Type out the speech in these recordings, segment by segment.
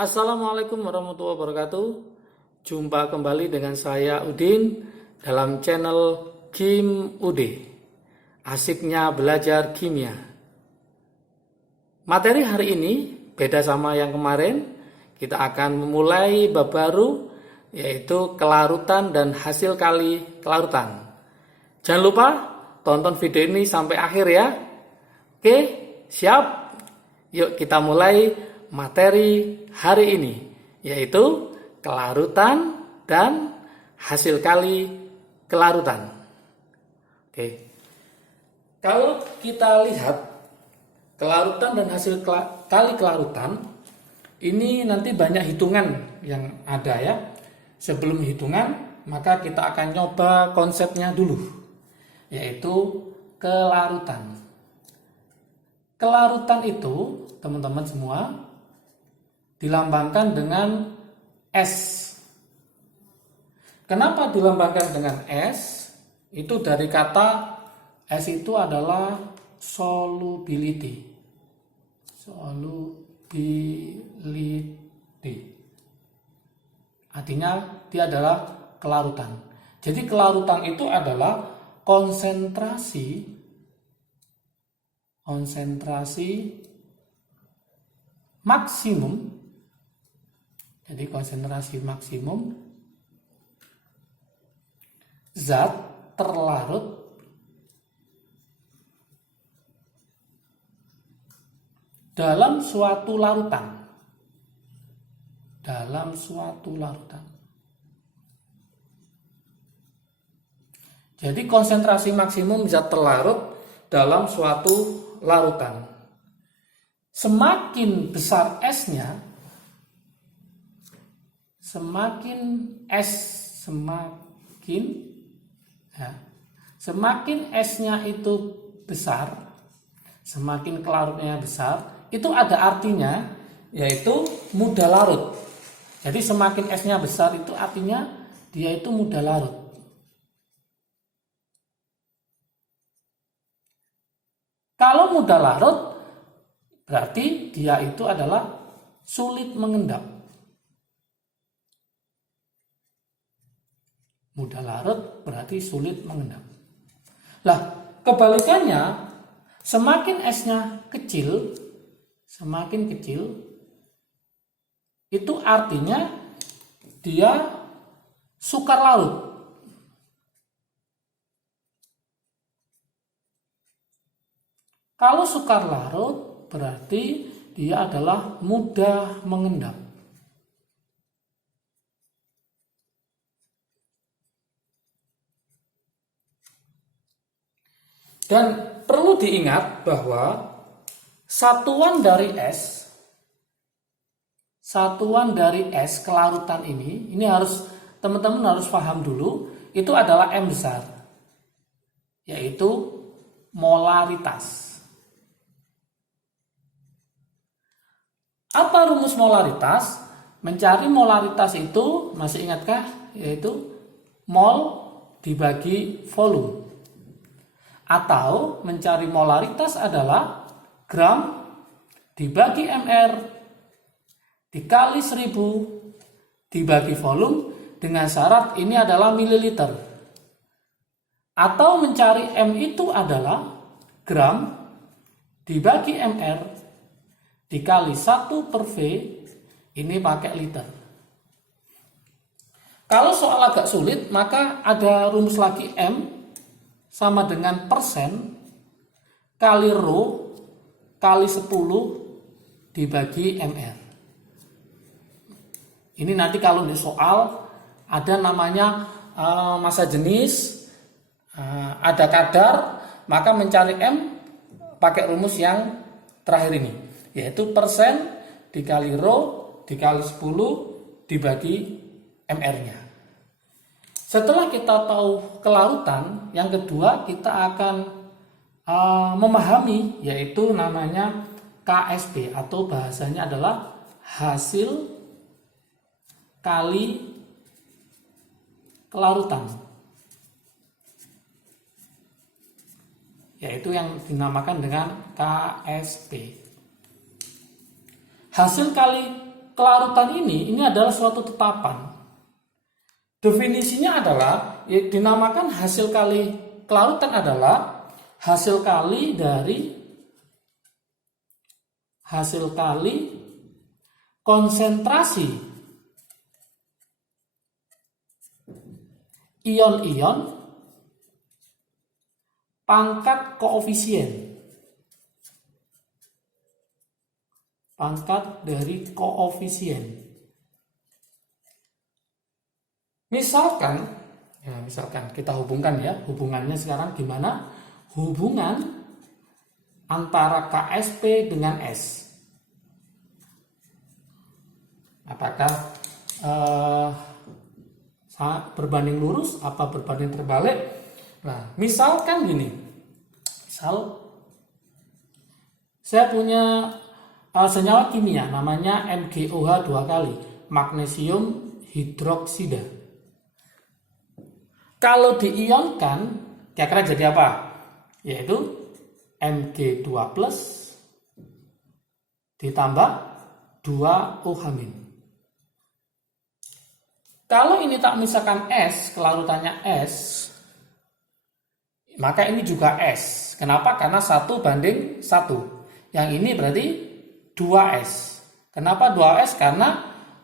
Assalamualaikum warahmatullahi wabarakatuh. Jumpa kembali dengan saya Udin dalam channel Kim UD. Asiknya belajar kimia. Materi hari ini beda sama yang kemarin. Kita akan memulai bab baru, yaitu kelarutan dan hasil kali kelarutan. Jangan lupa tonton video ini sampai akhir ya. Oke, siap? Yuk kita mulai materi hari ini, yaitu kelarutan dan hasil kali kelarutan. Oke. Kalau kita lihat kelarutan dan hasil kali kelarutan, ini nanti banyak hitungan yang ada ya. Sebelum hitungan, maka kita akan nyoba konsepnya dulu, yaitu kelarutan. Kelarutan itu, teman-teman semua, dilambangkan dengan S. Kenapa dilambangkan dengan S? Itu dari kata S itu adalah solubility. Solubility. Artinya dia adalah kelarutan. Jadi kelarutan itu adalah konsentrasi maksimum. Jadi konsentrasi maksimum zat terlarut dalam suatu larutan. Jadi konsentrasi maksimum zat terlarut dalam suatu larutan. Semakin besar S-nya, semakin S-nya itu besar, semakin kelarutnya besar, itu ada artinya, yaitu mudah larut. Jadi semakin S-nya besar itu artinya dia itu mudah larut. Kalau mudah larut, berarti dia itu adalah sulit mengendap. Mudah larut berarti sulit mengendap. Lah, kebalikannya, semakin S-nya kecil, itu artinya dia sukar larut. Kalau sukar larut berarti dia adalah mudah mengendap. Dan perlu diingat bahwa satuan dari S kelarutan ini harus teman-teman harus paham dulu, itu adalah M besar, yaitu molaritas. Apa rumus molaritas? Mencari molaritas itu, masih ingatkah? Yaitu mol dibagi volume. Atau mencari molaritas adalah gram dibagi mr dikali 1000 dibagi volume, dengan syarat ini adalah mililiter. Atau mencari M itu adalah gram dibagi mr dikali 1/V, ini pakai liter. Kalau soal agak sulit, maka ada rumus lagi, M sama dengan persen kali rho kali 10 dibagi mr. Ini nanti kalau di soal ada namanya massa jenis, ada kadar, maka mencari M pakai rumus yang terakhir ini, yaitu persen dikali rho dikali 10 dibagi mr-nya. Setelah kita tahu kelarutan, yang kedua kita akan memahami, yaitu namanya KSP, atau bahasanya adalah hasil kali kelarutan, yaitu yang dinamakan dengan KSP. Hasil kali kelarutan ini adalah suatu tetapan. Definisinya adalah dinamakan hasil kali kelarutan adalah hasil kali konsentrasi ion-ion pangkat dari koefisien. Misalkan kita hubungkan ya, hubungannya sekarang gimana? Hubungan antara KSP dengan S. Apakah berbanding lurus, apa berbanding terbalik? Nah, misalkan gini. Saya punya senyawa kimia namanya MgOH 2 kali, magnesium hidroksida. Kalau diionkan, kira-kira jadi apa? Yaitu Mg2+ ditambah 2OH-. Kalau ini tak misalkan S, kelarutannya S, maka ini juga S. Kenapa? Karena 1:1. Yang ini berarti 2S. Kenapa 2S? Karena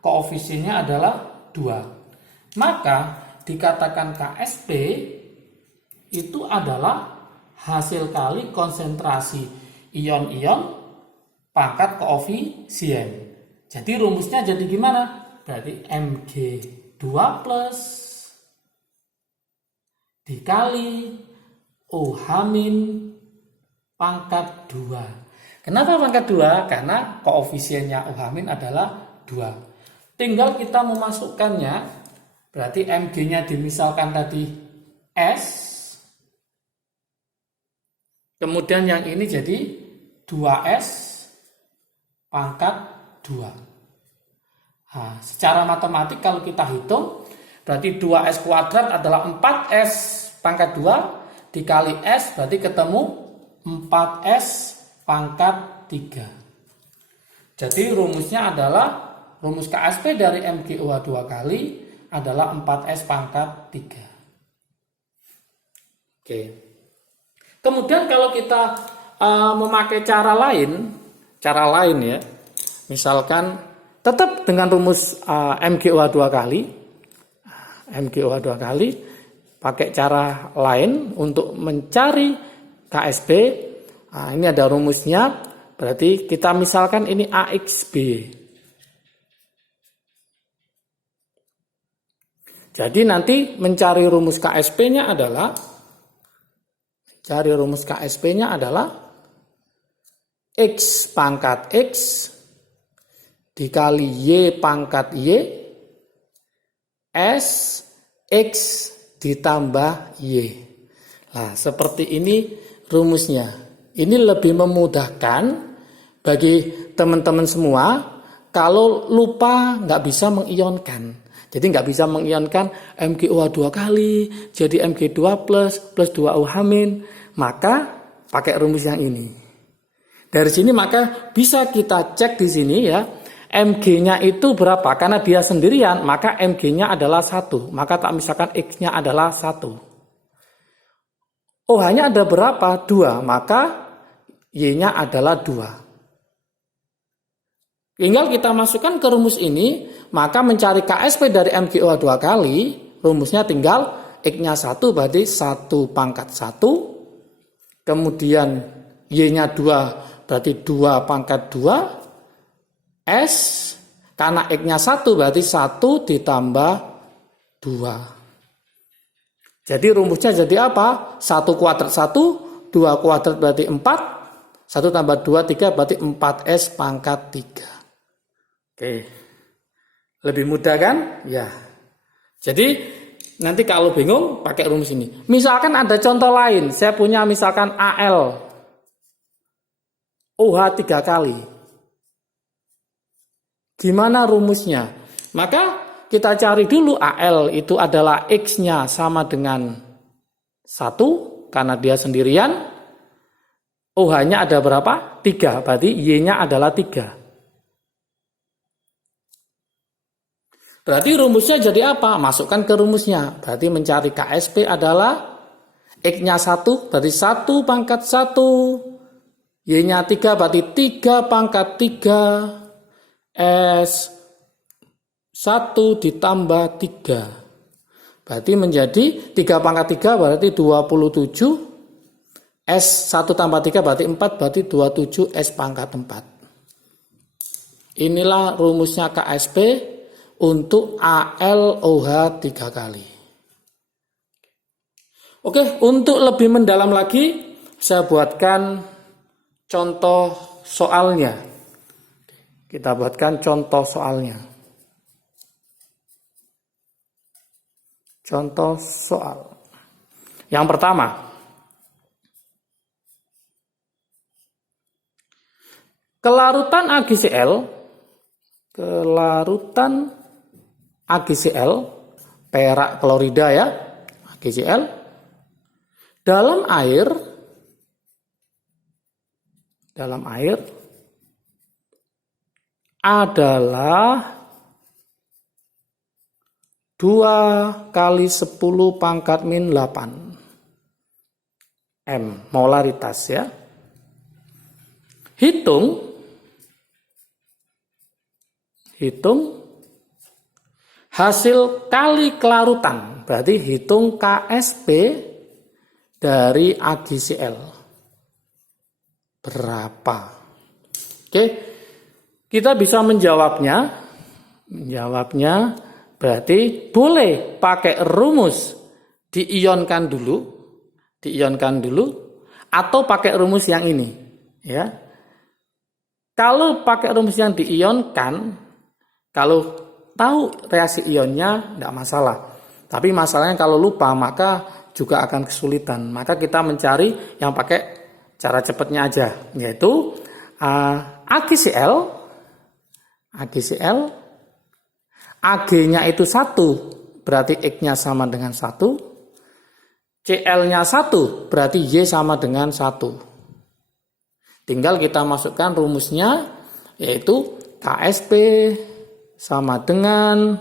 koefisiennya adalah 2. Maka dikatakan KSP itu adalah hasil kali konsentrasi ion-ion pangkat koefisien. Jadi rumusnya jadi gimana? Berarti Mg2+ dikali OH- pangkat 2. Kenapa pangkat 2? Karena koefisiennya OH- adalah 2. Tinggal kita memasukkannya. Berarti Mg-nya dimisalkan tadi S. Kemudian yang ini jadi 2S pangkat 2. Nah, secara matematik kalau kita hitung, berarti 2S kuadrat adalah 4S pangkat 2 dikali S, berarti ketemu 4S pangkat 3. Jadi rumusnya adalah, rumus KSP dari MgOH 2 kali adalah 4S pangkat 3. Oke. Kemudian kalau kita memakai cara lain ya, misalkan tetap dengan rumus MgOH 2 kali, pakai cara lain untuk mencari KSP. Nah, ini ada rumusnya, berarti kita misalkan ini AXB. Jadi nanti mencari rumus KSP-nya adalah X pangkat X dikali Y pangkat Y S X ditambah Y. Nah, seperti ini rumusnya. Ini lebih memudahkan bagi teman-teman semua kalau lupa nggak bisa mengionkan. Jadi nggak bisa mengionkan MgOH 2 kali jadi Mg2+ plus 2OH-, maka pakai rumus yang ini. Dari sini maka bisa kita cek di sini ya, Mg-nya itu berapa? Karena dia sendirian, maka Mg-nya adalah 1. Maka tak misalkan X-nya adalah 1. OH-nya ada berapa? 2. Maka Y-nya adalah 2. Tinggal kita masukkan ke rumus ini, maka mencari KSP dari MgOH 2 kali, rumusnya tinggal X-nya 1 berarti 1 pangkat 1. Kemudian Y-nya 2 berarti 2 pangkat 2. S, karena X-nya 1 berarti 1 ditambah 2. Jadi rumusnya jadi apa? 1 kuadrat 1, 2 kuadrat berarti 4, 1 tambah 2, 3 berarti 4S pangkat 3. Oke, lebih mudah kan? Ya. Jadi nanti kalau bingung pakai rumus ini. Misalkan ada contoh lain, saya punya misalkan Al OH 3 kali. Gimana rumusnya? Maka kita cari dulu Al itu adalah X-nya sama dengan 1 karena dia sendirian. OH-nya ada berapa? 3, berarti Y-nya adalah 3. Berarti rumusnya jadi apa? Masukkan ke rumusnya. Berarti mencari KSP adalah X-nya 1, berarti 1 pangkat 1. Y-nya 3, berarti 3 pangkat 3. S 1 ditambah 3. Berarti menjadi 3 pangkat 3 berarti 27. S 1 tambah 3 berarti 4, berarti 27 S pangkat 4. Inilah rumusnya KSP untuk ALOH 3 kali. Oke, untuk lebih mendalam lagi, saya buatkan contoh soalnya. Kita buatkan contoh soalnya. Contoh soal. Yang pertama, kelarutan AgCl, perak klorida ya, AgCl, dalam air adalah 2 kali 10 pangkat min 8 M molaritas ya. Hitung hasil kali kelarutan. Berarti hitung KSP dari AgCl. Berapa? Oke. Kita bisa menjawabnya berarti boleh pakai rumus diionkan dulu atau pakai rumus yang ini ya. Kalau pakai rumus yang diionkan, kalau tahu reaksi ionnya tidak masalah. Tapi masalahnya kalau lupa maka juga akan kesulitan. Maka kita mencari yang pakai cara cepatnya aja, yaitu AgCl, Ag-nya itu 1, berarti X-nya sama dengan 1. Cl-nya 1, berarti Y sama dengan 1. Tinggal kita masukkan rumusnya, yaitu KSP sama dengan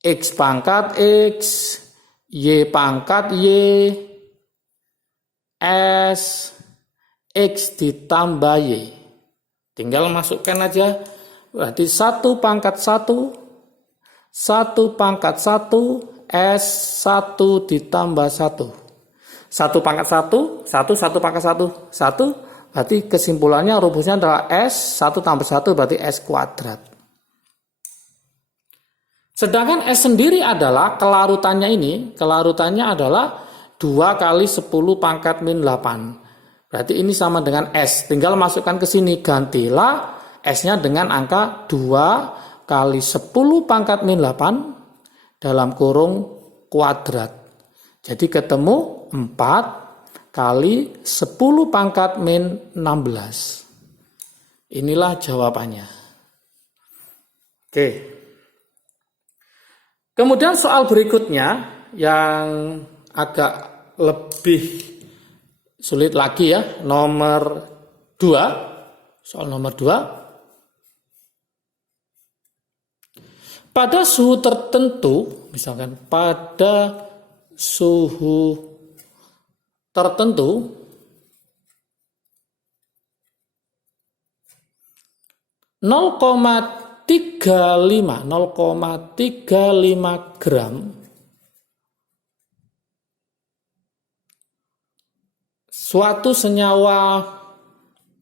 X pangkat X, Y pangkat Y, S, X ditambah Y. Tinggal masukkan aja. Berarti 1 pangkat 1, 1 pangkat 1, S 1 ditambah 1. 1 pangkat 1, 1 pangkat 1, 1. Berarti kesimpulannya rumusnya adalah S 1 tambah 1 berarti S kuadrat. Sedangkan S sendiri adalah kelarutannya adalah 2 kali 10 pangkat min 8. Berarti ini sama dengan S. Tinggal masukkan ke sini, gantilah S-nya dengan angka 2 kali 10 pangkat min 8 dalam kurung kuadrat. Jadi ketemu 4 kali 10 pangkat min 16. Inilah jawabannya. Oke. Kemudian soal berikutnya yang agak lebih sulit lagi ya, nomor 2. Soal nomor 2. Pada suhu tertentu, misalkan pada suhu tertentu, 0,35 gram suatu senyawa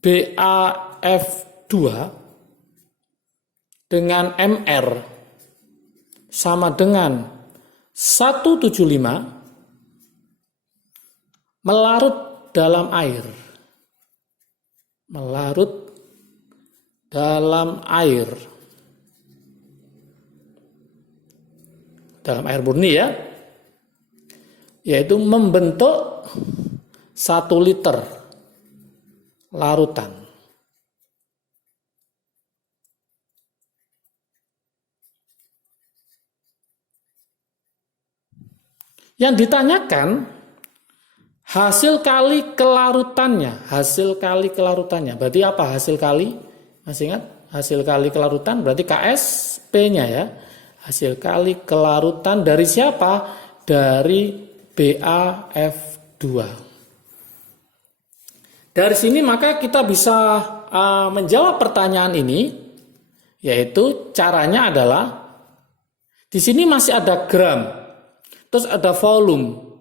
BaF2 dengan Mr sama dengan 175 melarut dalam air. Dalam air murni ya. Yaitu membentuk 1 liter larutan. Yang ditanyakan hasil kali kelarutannya. Berarti apa hasil kali? Masih ingat? Hasil kali kelarutan berarti KSP-nya ya. Hasil kali kelarutan dari siapa? Dari BaF2. Dari sini maka kita bisa menjawab pertanyaan ini, yaitu caranya adalah di sini masih ada gram, terus ada volume.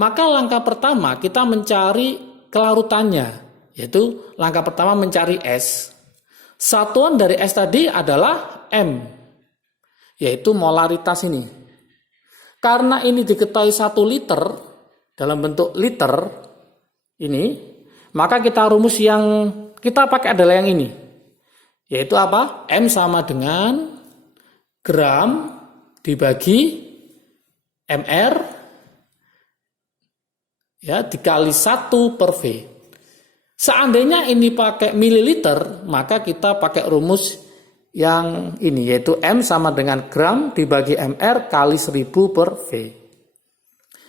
Maka langkah pertama kita mencari kelarutannya, yaitu langkah pertama mencari S. Satuan dari S tadi adalah M, yaitu molaritas ini. Karena ini diketahui 1 liter dalam bentuk liter ini, maka kita rumus yang kita pakai adalah yang ini, yaitu apa? M sama dengan gram dibagi mr ya dikali 1 per V. Seandainya ini pakai mililiter, maka kita pakai rumus yang ini, yaitu M sama dengan gram dibagi mr kali 1000 per V.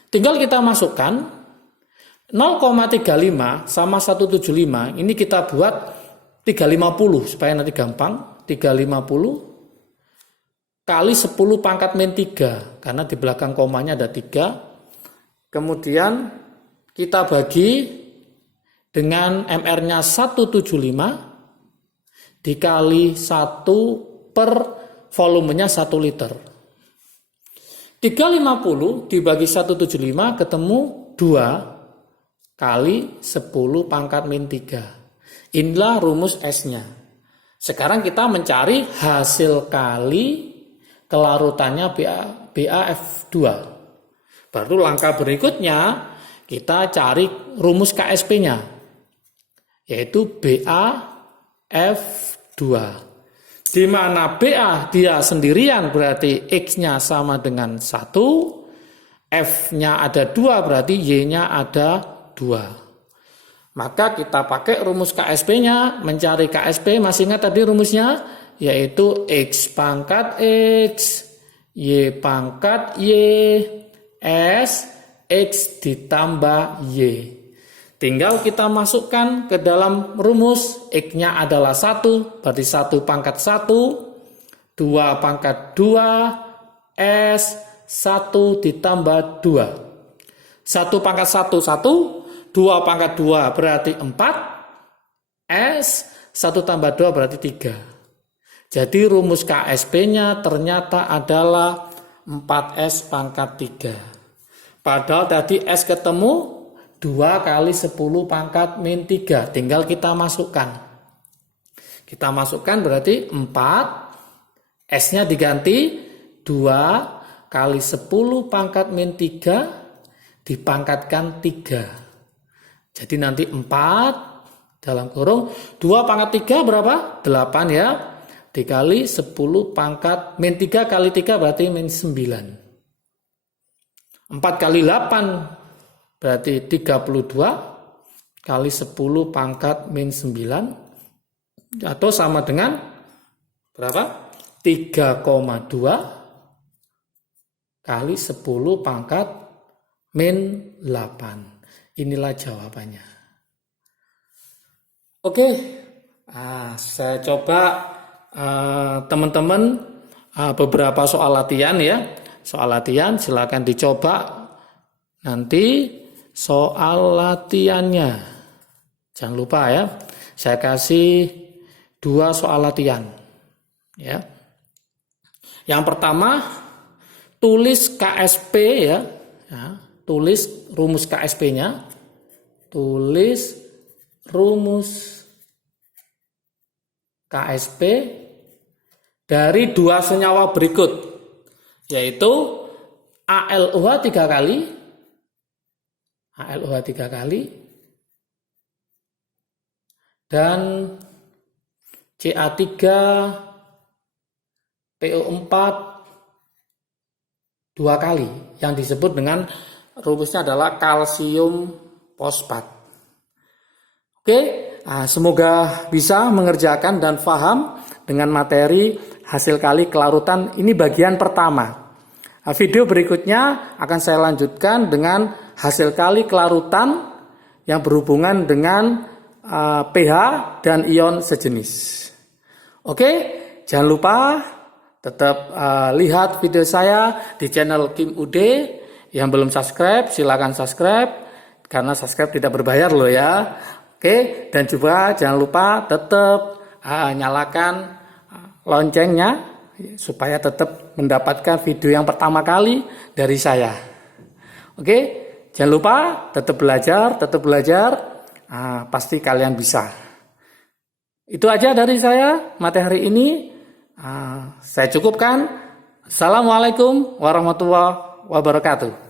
Tinggal kita masukkan 0,35 sama 175, ini kita buat 350 supaya nanti gampang. 350 kali 10 pangkat min 3, karena di belakang komanya ada 3. Kemudian kita bagi dengan MR-nya 175 dikali 1 per volumenya 1 liter. 350 dibagi 175 ketemu 2 kali 10 pangkat min 3. Inilah rumus S-nya. Sekarang kita mencari hasil kali kelarutannya BaF2. Baru langkah berikutnya kita cari rumus KSP-nya, yaitu BaF2. Di mana BA dia sendirian berarti X-nya sama dengan 1, F-nya ada 2 berarti Y-nya ada 2. Maka kita pakai rumus KSP-nya, mencari KSP, masih ingat tadi rumusnya? Yaitu X pangkat X, Y pangkat Y, S, X ditambah Y. Tinggal kita masukkan ke dalam rumus, X-nya adalah 1, berarti 1 pangkat 1, 2 pangkat 2, S, 1 ditambah 2. 1 pangkat 1, 1, 2 pangkat 2 berarti 4, S 1 tambah 2 berarti 3. Jadi rumus KSP-nya ternyata adalah 4S pangkat 3. Padahal tadi S ketemu 2 kali 10 pangkat min 3. Tinggal kita masukkan. Kita masukkan berarti 4, S-nya diganti 2 kali 10 pangkat min 3 dipangkatkan 3. Jadi nanti 4 dalam kurung 2 pangkat 3 berapa? 8 ya. Dikali 10 pangkat min 3 kali 3 berarti min 9. 4 kali 8 berarti 32 kali 10 pangkat min 9 atau sama dengan berapa? 3,2 kali 10 pangkat min 8. Inilah jawabannya. Oke, saya coba teman-teman beberapa soal latihan ya. Soal latihan silakan dicoba nanti soal latihannya. Jangan lupa ya, saya kasih 2 soal latihan. Ya. Yang pertama, tulis KSP ya. Tulis rumus KSP-nya. Tulis rumus KSP dari 2 senyawa berikut, yaitu AlOH 3 kali, AlOH 3 kali, dan Ca3 PO4 2 kali, yang disebut dengan rumusnya adalah kalsium fosfat. Oke, semoga bisa mengerjakan dan paham dengan materi hasil kali kelarutan. Ini bagian pertama. Video berikutnya akan saya lanjutkan dengan hasil kali kelarutan yang berhubungan dengan pH dan ion sejenis. Oke, jangan lupa Tetap lihat video saya di channel Kim Ude. Yang belum subscribe, silakan subscribe. Karena subscribe tidak berbayar loh ya. Oke, dan juga jangan lupa tetap nyalakan loncengnya supaya tetap mendapatkan video yang pertama kali dari saya. Oke, jangan lupa tetap belajar. Pasti kalian bisa. Itu aja dari saya materi hari ini. Saya cukupkan. Assalamualaikum warahmatullahi wabarakatuh.